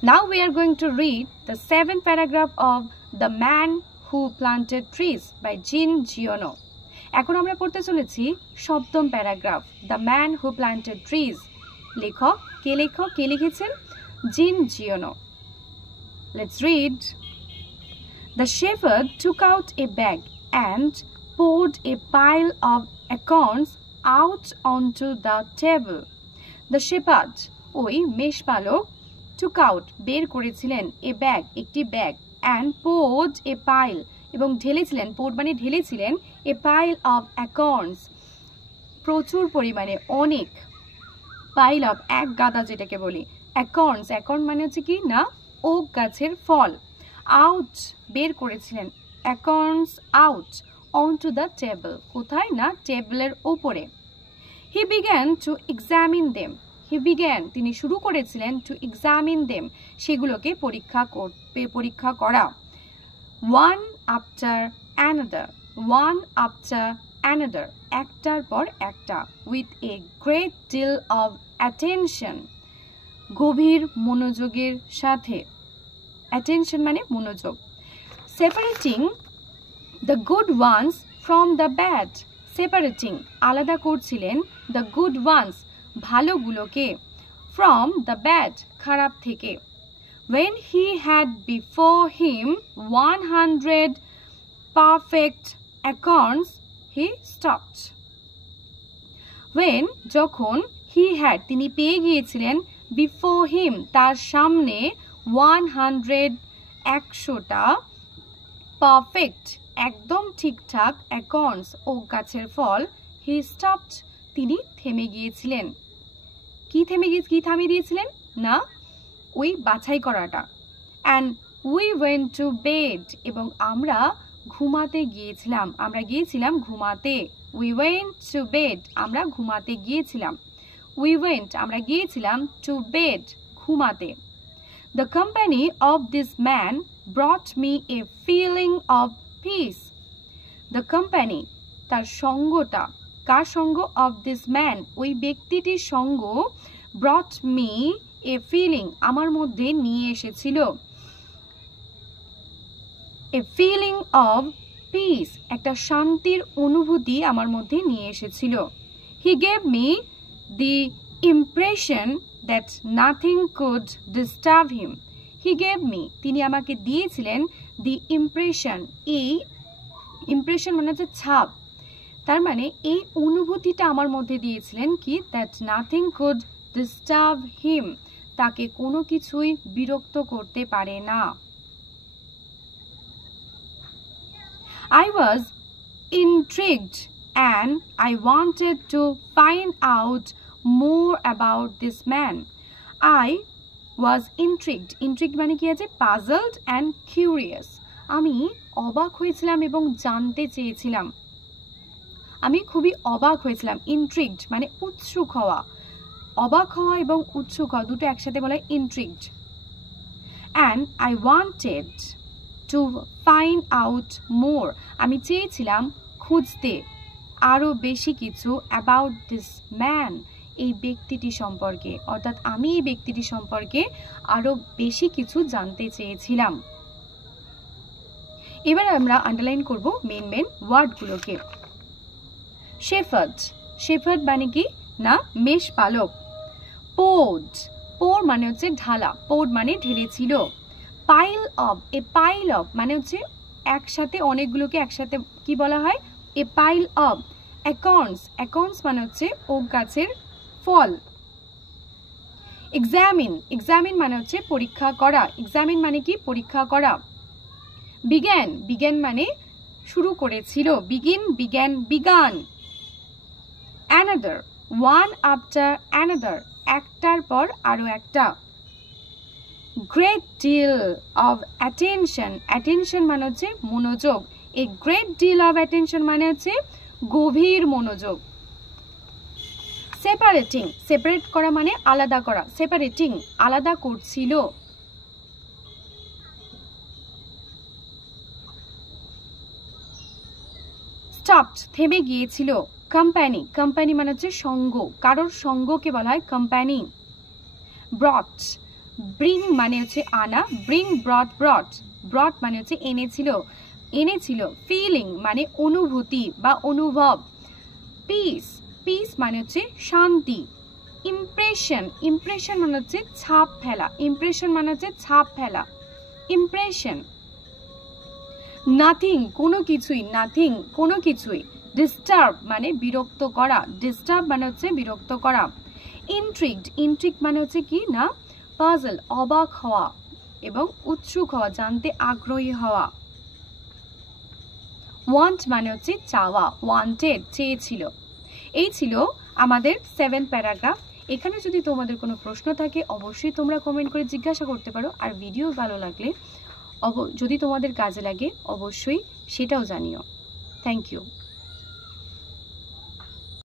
Now we are going to read the 7th paragraph of The Man Who Planted Trees by Jean Giono. এখন আমরা পড়তে চলেছি 7ম paragraph The Man Who Planted Trees. লেখক কে লিখেছেন? জিন জিওনো. Let's read. The shepherd took out a bag and poured a pile of acorns out onto the table. The shepherd, ওই মেষপালক, took out, বের করেছিলেন, a bag, একটি bag, and poured a pile, এবং ঢেলেছিলেন, poured মানে ঢেলেছিলেন, a pile of acorns, প্রচুর পরিমাণে, অনেক, pile of, এক গাদা যেটাকে বলি, acorns, acorn মানে হচ্ছে কি না, ওক গাছের ফল, out, বের করেছিলেন, acorns out, onto the table, কোথায় না, টেবিলের ওপরে. He began to examine them. He began, তিনি শুরু করেছিলেন, to examine them, সেগুলোকে পরীক্ষা করা. One after another, one after another, একটার পর একটা, with a great deal of attention, গভীর মনোযোগের সাথে. Attention মানে মনোযোগ. Separating the good ones from the bad. Separating, আলাদা করছিলেন, the good ones, ভালোগুলোকে, from the bad, খারাপ থেকে. When he had before him 100 perfect acorns, he stopped. When, যখন, he had, তিনি পেয়ে গিয়েছিলেন, before him, তার সামনে, 100, 100টা, perfect, একদম ঠিকঠাক, acorns, ওক গাছের ফল, he stopped, তিনি থেমে গিয়েছিলেন. কি থামিয়ে দিয়েছিলেন? না, ওই বাছাই করাটা. And we went to bed, এবং আমরা ঘুমাতে গিয়েছিলাম. আমরা গিয়েছিলাম ঘুমাতে. We went to bed, আমরা ঘুমাতে গিয়েছিলাম. We went, আমরা গিয়েছিলাম, to bed, ঘুমাতে. The company of this man brought me a feeling of peace. The company, তার সঙ্গটা, কার সঙ্গ? of this man, ওই ব্যক্তিটির সঙ্গ, brought me a feeling, আমার মধ্যে নিয়ে এসেছিল, a feeling of peace, একটা শান্তির অনুভূতি আমার মধ্যে নিয়ে এসেছিল. He gave me the impression that nothing could disturb him. He gave me, তিনি আমাকে দিয়েছিলেন, the impression, এই impression মানে হচ্ছে ছাপ, তার মানে এই অনুভূতিটা আমার মধ্যে দিয়েছিলেন কি, that nothing could disturb him, তাকে কোনো কিছুই বিরক্ত করতে পারে না. I was intrigued and I wanted to find out more about this man. I was intrigued. Intrigued মানে কি আছে? Puzzled and curious. আমি অবাক হয়েছিলাম এবং জানতে চেয়েছিলাম. আমি খুবই অবাক হয়েছিলাম. Intrigued মানে উৎসুক হওয়া. অবাক হওয়া এবং উৎসুক হওয়া দুটো একসাথে বলা হয় intrigued. And I wanted to find out more. আমি চেয়েছিলাম খুঁজতে আরো বেশি কিছু about this man, এই ব্যক্তিটি সম্পর্কে, অর্থাৎ আমি এই ব্যক্তিটি সম্পর্কে আরো বেশি কিছু জানতে চেয়েছিলাম. এবার আমরা আন্ডারলাইন করব মেন ওয়ার্ডগুলোকে. shepherd, shepherd মানে কি না, মেষপালক. poured, pour মানে হচ্ছে ঢালা, poured মানে ঢেলেছিল. pile of, a pile of মানে হচ্ছে একসাথে অনেকগুলোকে একসাথে কি বলা হয়, a pile of. acorns, acorns মানে হচ্ছে ওক গাছের ফল. examine, examine মানে হচ্ছে পরীক্ষা করা. examine মানে কি, পরীক্ষা করা. began, began মানে শুরু করেছিল. begin, began, began. another, one after another, একটার পর আরো একটা. great deal of attention, attention মানে হচ্ছে মনোযোগ. a great deal of attention মানে হচ্ছে গভীর মনোযোগ. separating, separate করা মানে আলাদা করা. separating, আলাদা করছিল. stopped, থেমে গিয়েছিল. company, company মানে হচ্ছে সঙ্গ, কারোর সঙ্গকে বলা হয় company. brought, ব্রিং মানে হচ্ছে আনা, ব্রিং ব্রট ব্রট, ব্রট মানে হচ্ছে এনেছিল, এনেছিল। ফিলিং মানে অনুভূতি বা অনুভব। পিস, পিস মানে হচ্ছে শান্তি। ইমপ্রেশন, ইমপ্রেশন মানে হচ্ছে ছাপ ফেলা, ইমপ্রেশন মানে হচ্ছে ছাপ ফেলা, ইমপ্রেশন। নাথিং কোনো কিছুই, নাথিং কোনো কিছুই। ডিস্টার্ব মানে বিরক্ত করা, ডিস্টার্ব মানে হচ্ছে বিরক্ত করা। ইন্ট্রিগড, ইন্ট্রিগ মানে হচ্ছে কি না পাজল, অবাক হওয়া এবং উৎসুক হওয়া, জানতে আগ্রহী হওয়া। ওয়ান্ট মানে হচ্ছে চাওয়া, ওয়ান্টেড চেয়েছিল। এই ছিল আমাদের 7 প্যারাগ্রাফ। এখানে যদি তোমাদের কোনো প্রশ্ন থাকে অবশ্যই তোমরা কমেন্ট করে জিজ্ঞাসা করতে পারো, আর ভিডিও ভালো লাগলে যদি তোমাদের কাজে লাগে অবশ্যই সেটাও জানিও। Thank you.